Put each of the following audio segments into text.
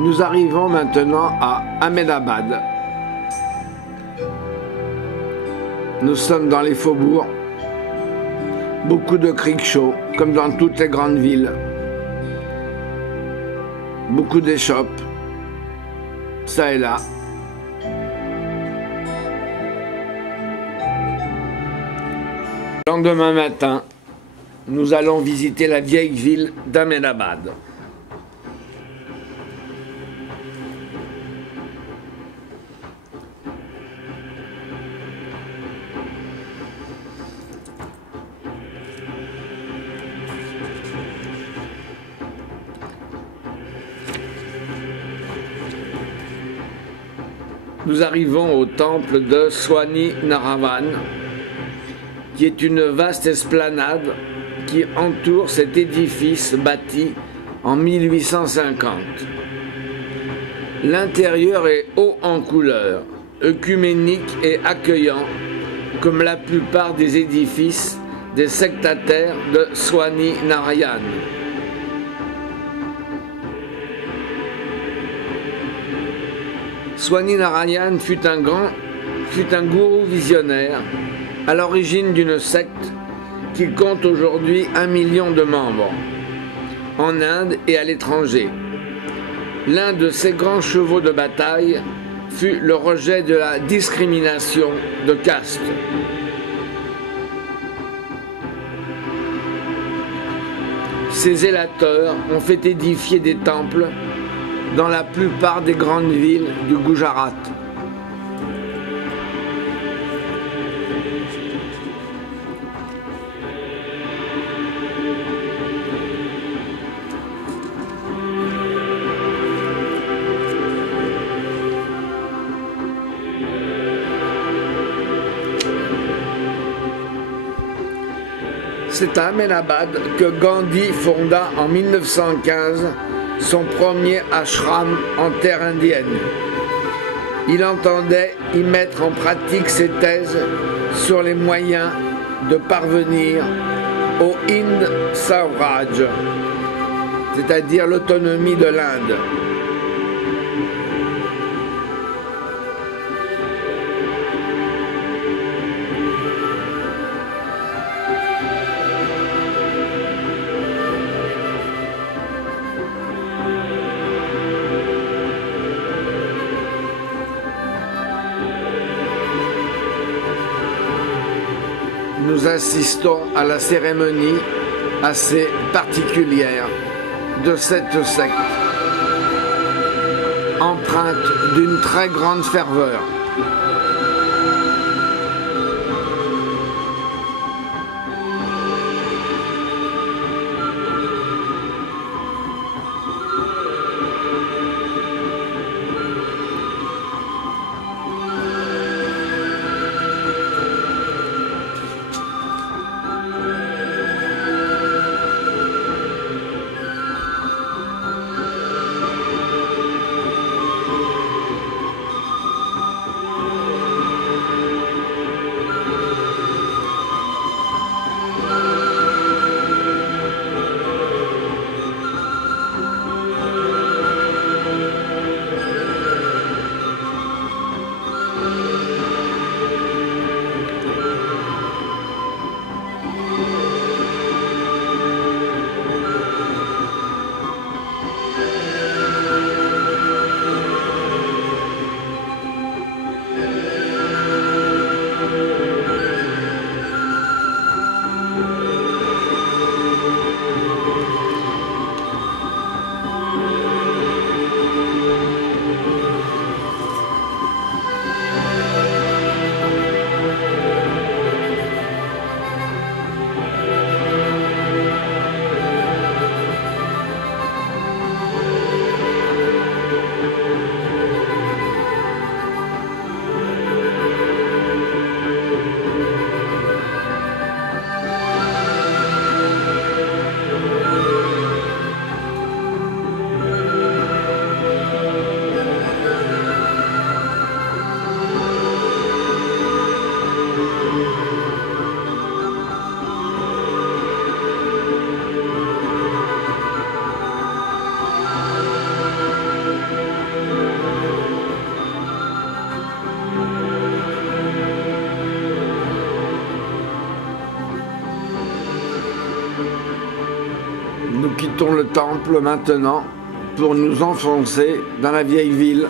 Nous arrivons maintenant à Ahmedabad. Nous sommes dans les faubourgs. Beaucoup de rickshaws, comme dans toutes les grandes villes. Beaucoup d'échoppes, ça et là. Le lendemain matin, nous allons visiter la vieille ville d'Ahmedabad. Nous arrivons au temple de Swami Narayan, qui est une vaste esplanade qui entoure cet édifice bâti en 1850. L'intérieur est haut en couleur, œcuménique et accueillant, comme la plupart des édifices des sectataires de Swami Narayan. Swami Narayan fut un gourou visionnaire, à l'origine d'une secte qui compte aujourd'hui 1 million de membres, en Inde et à l'étranger. L'un de ses grands chevaux de bataille fut le rejet de la discrimination de caste. Ses zélateurs ont fait édifier des temples dans la plupart des grandes villes du Gujarat. C'est à Ahmedabad que Gandhi fonda en 1915 son premier ashram en terre indienne. Il entendait y mettre en pratique ses thèses sur les moyens de parvenir au Hind Swaraj, c'est-à-dire l'autonomie de l'Inde. Nous assistons à la cérémonie assez particulière de cette secte, empreinte d'une très grande ferveur. quittons le temple maintenant pour nous enfoncer dans la vieille ville.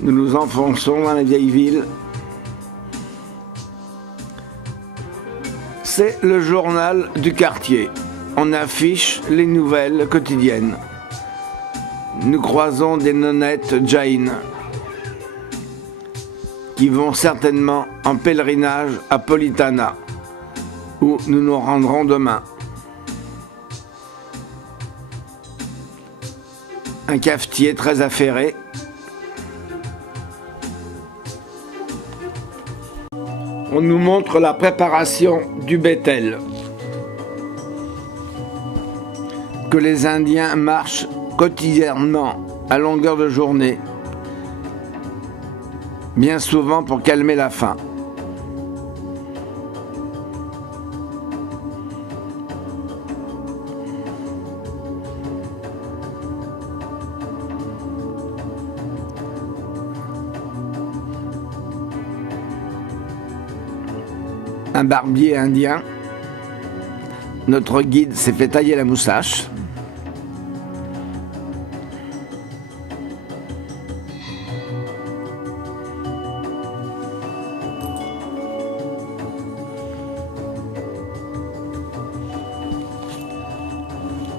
Nous nous enfonçons dans la vieille ville. C'est le journal du quartier. On affiche les nouvelles quotidiennes. Nous croisons des nonnettes jaïnes qui vont certainement en pèlerinage à Politana, où nous nous rendrons demain. Un cafetier très affairé. On nous montre la préparation du Bethel, que les Indiens marchent quotidiennement à longueur de journée, bien souvent pour calmer la faim. Un barbier indien. Notre guide s'est fait tailler la moustache.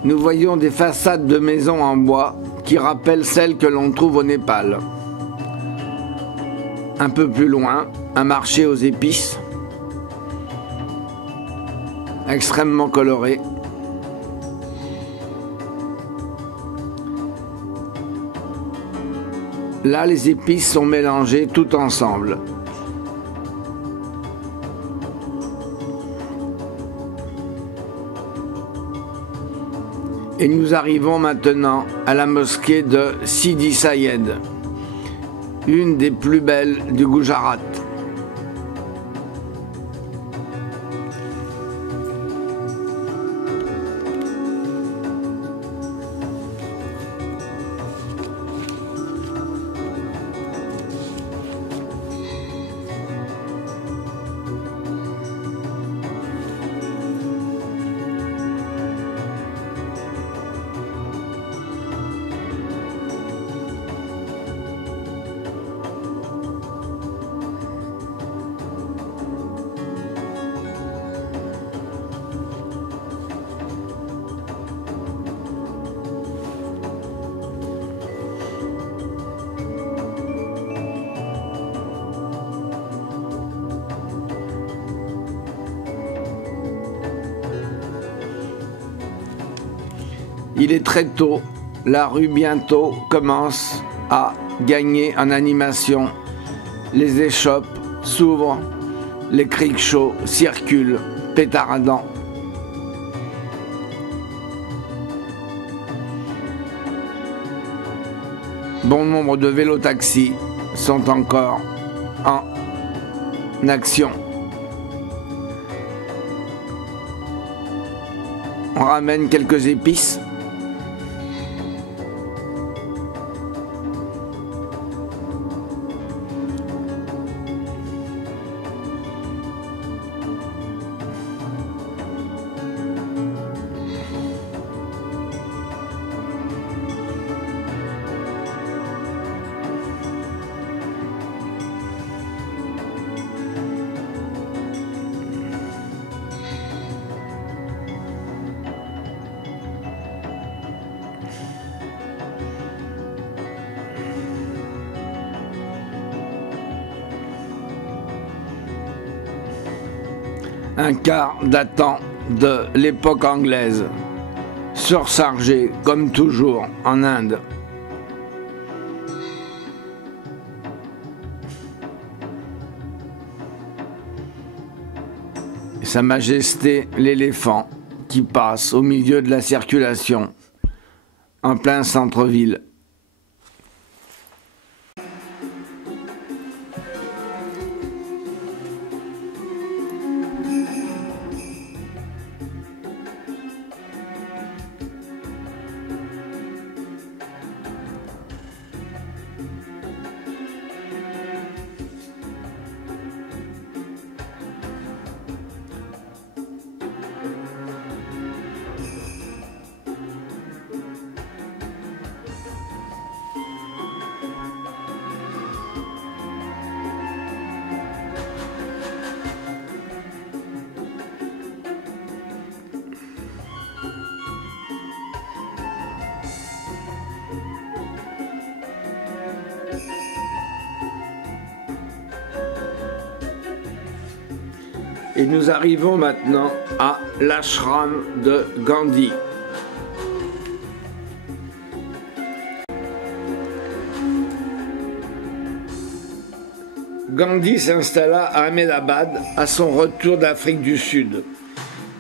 Nous voyons des façades de maisons en bois qui rappellent celles que l'on trouve au Népal. Un peu plus loin, un marché aux épices, extrêmement coloré. Là, les épices sont mélangées tout ensemble. Et nous arrivons maintenant à la mosquée de Sidi Sayed, une des plus belles du Gujarat. Il est très tôt, la rue bientôt commence à gagner en animation. Les échoppes s'ouvrent, les crickshows circulent, pétardant. Bon nombre de vélos-taxis sont encore en action. On ramène quelques épices. Un car datant de l'époque anglaise, surchargé comme toujours en Inde. Sa Majesté l'éléphant qui passe au milieu de la circulation en plein centre-ville. Et nous arrivons maintenant à l'ashram de Gandhi. Gandhi s'installa à Ahmedabad à son retour d'Afrique du Sud.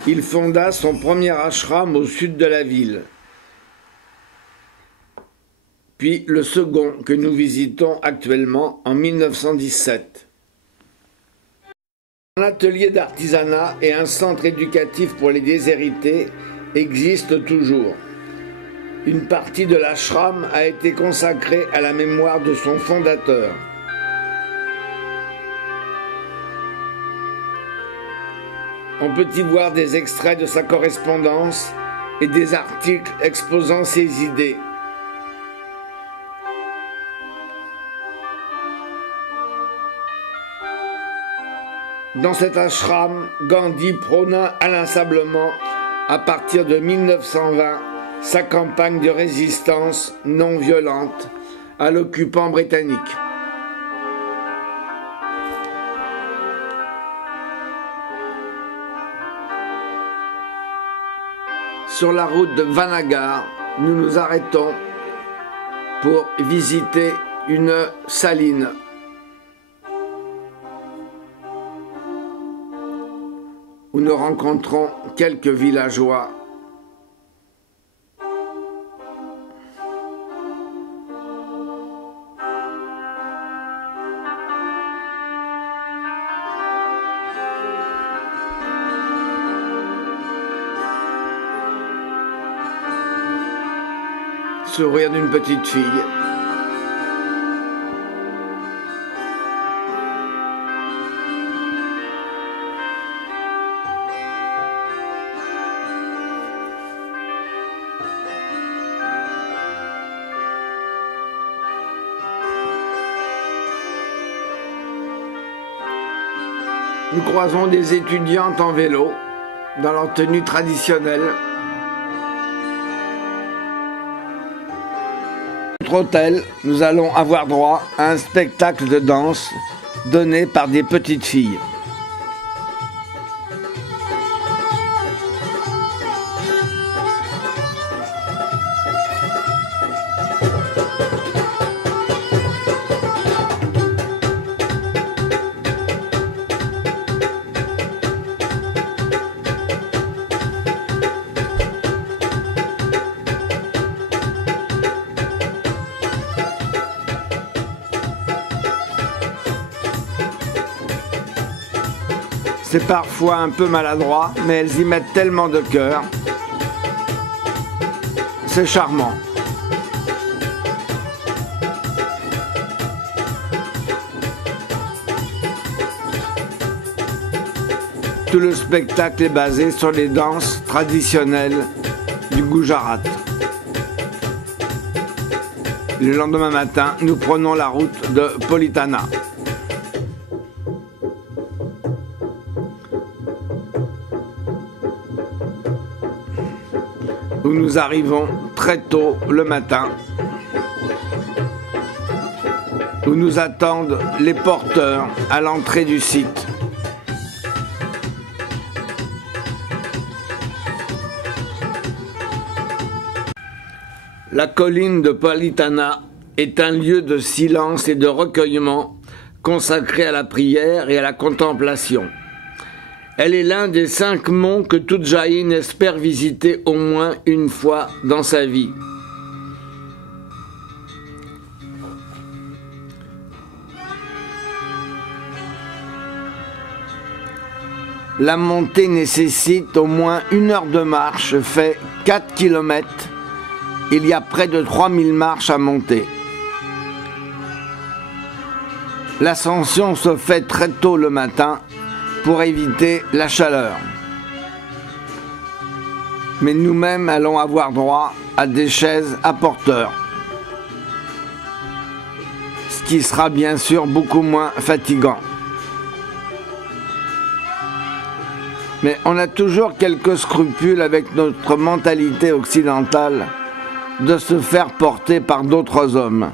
Il fonda son premier ashram au sud de la ville, puis le second que nous visitons actuellement en 1917. Un atelier d'artisanat et un centre éducatif pour les déshérités existent toujours. Une partie de l'ashram a été consacrée à la mémoire de son fondateur. On peut y voir des extraits de sa correspondance et des articles exposant ses idées. Dans cet ashram, Gandhi prôna inlassablement, à partir de 1920, sa campagne de résistance non violente à l'occupant britannique. Sur la route de Vanagar, nous nous arrêtons pour visiter une saline. Où nous rencontrons quelques villageois. Sourire d'une petite fille. Nous croisons des étudiantes en vélo, dans leur tenue traditionnelle. Dans notre hôtel, nous allons avoir droit à un spectacle de danse donné par des petites filles. C'est parfois un peu maladroit, mais elles y mettent tellement de cœur. C'est charmant. Tout le spectacle est basé sur les danses traditionnelles du Gujarat. Le lendemain matin, nous prenons la route de Politana. Où nous arrivons très tôt le matin, où nous attendent les porteurs à l'entrée du site. La colline de Politana est un lieu de silence et de recueillement consacré à la prière et à la contemplation. Elle est l'un des 5 monts que tout Jaïn espère visiter au moins une fois dans sa vie. La montée nécessite au moins 1 heure de marche, fait 4 km. Il y a près de 3000 marches à monter. L'ascension se fait très tôt le matin pour éviter la chaleur. Mais nous-mêmes allons avoir droit à des chaises à porteurs, ce qui sera bien sûr beaucoup moins fatigant. Mais on a toujours quelques scrupules avec notre mentalité occidentale de se faire porter par d'autres hommes.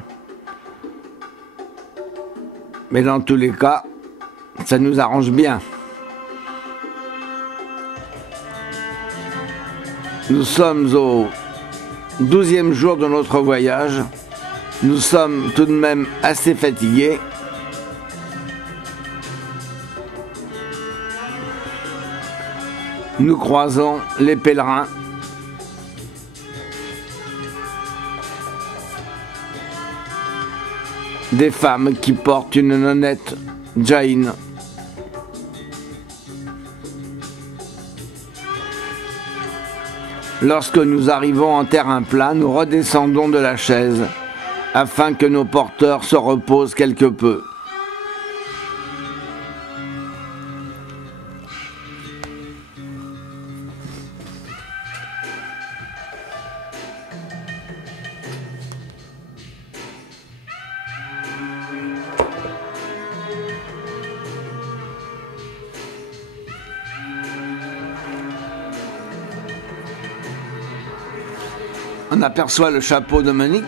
Mais dans tous les cas, ça nous arrange bien. Nous sommes au 12e jour de notre voyage. Nous sommes tout de même assez fatigués. Nous croisons les pèlerins. Des femmes qui portent une nonnette Jain. Lorsque nous arrivons en terrain plat, nous redescendons de la chaise afin que nos porteurs se reposent quelque peu. On aperçoit le chapeau de Monique.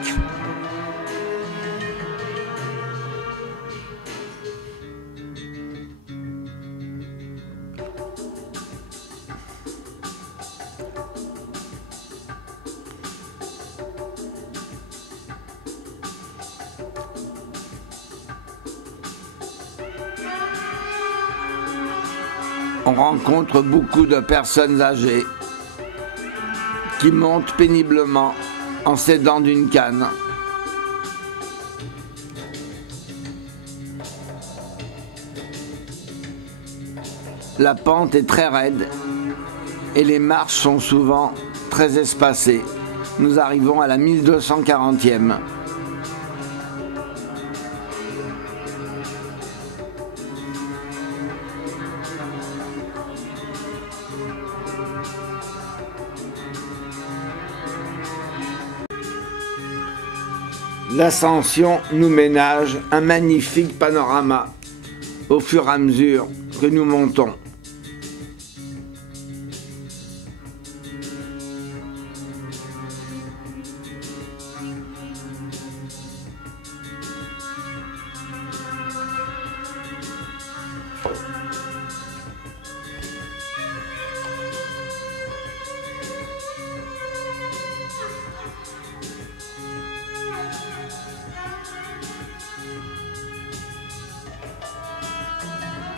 On rencontre beaucoup de personnes âgées qui montent péniblement en s'aidant d'une canne. La pente est très raide et les marches sont souvent très espacées. Nous arrivons à la 1240e. L'ascension nous ménage un magnifique panorama au fur et à mesure que nous montons.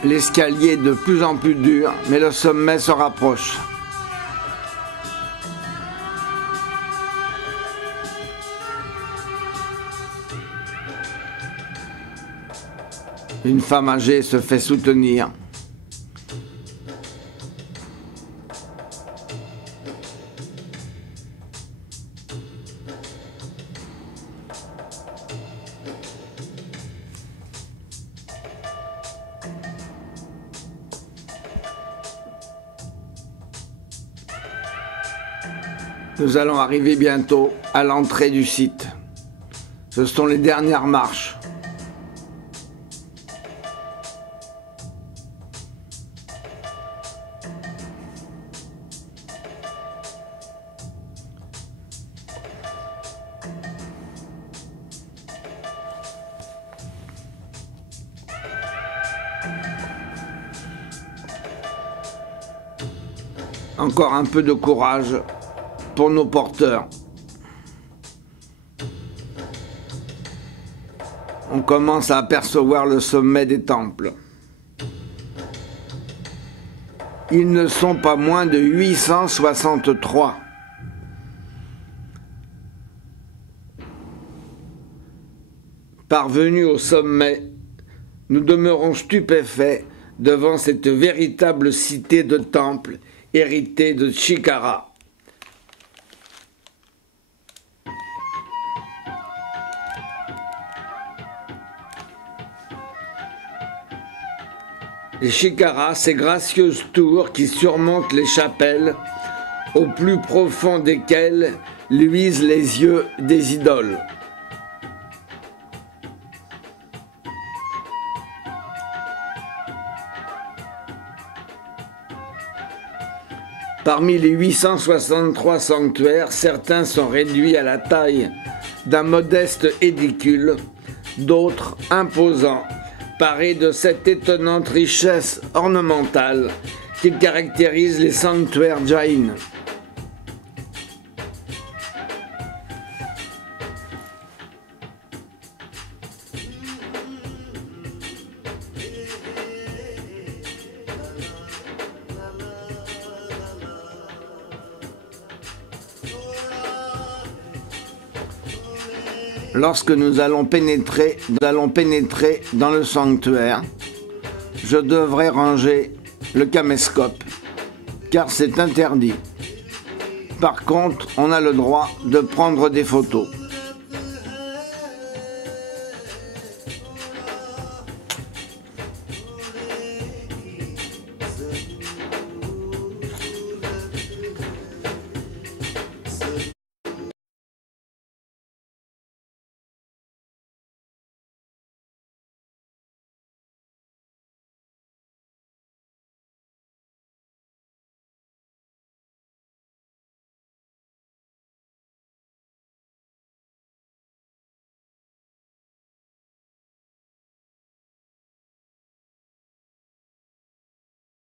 L'escalier est de plus en plus dur, mais le sommet se rapproche. Une femme âgée se fait soutenir. Nous allons arriver bientôt à l'entrée du site. Ce sont les dernières marches. Encore un peu de courage pour nos porteurs. On commence à apercevoir le sommet des temples. Ils ne sont pas moins de 863. Parvenus au sommet, nous demeurons stupéfaits devant cette véritable cité de temples héritée de Chikara. Les Chikara, ces gracieuses tours qui surmontent les chapelles, au plus profond desquelles luisent les yeux des idoles. Parmi les 863 sanctuaires, certains sont réduits à la taille d'un modeste édicule, d'autres imposants, parés de cette étonnante richesse ornementale qui caractérise les sanctuaires Jain. lorsque nous allons pénétrer dans le sanctuaire, je devrais ranger le caméscope, car c'est interdit. Par contre, on a le droit de prendre des photos.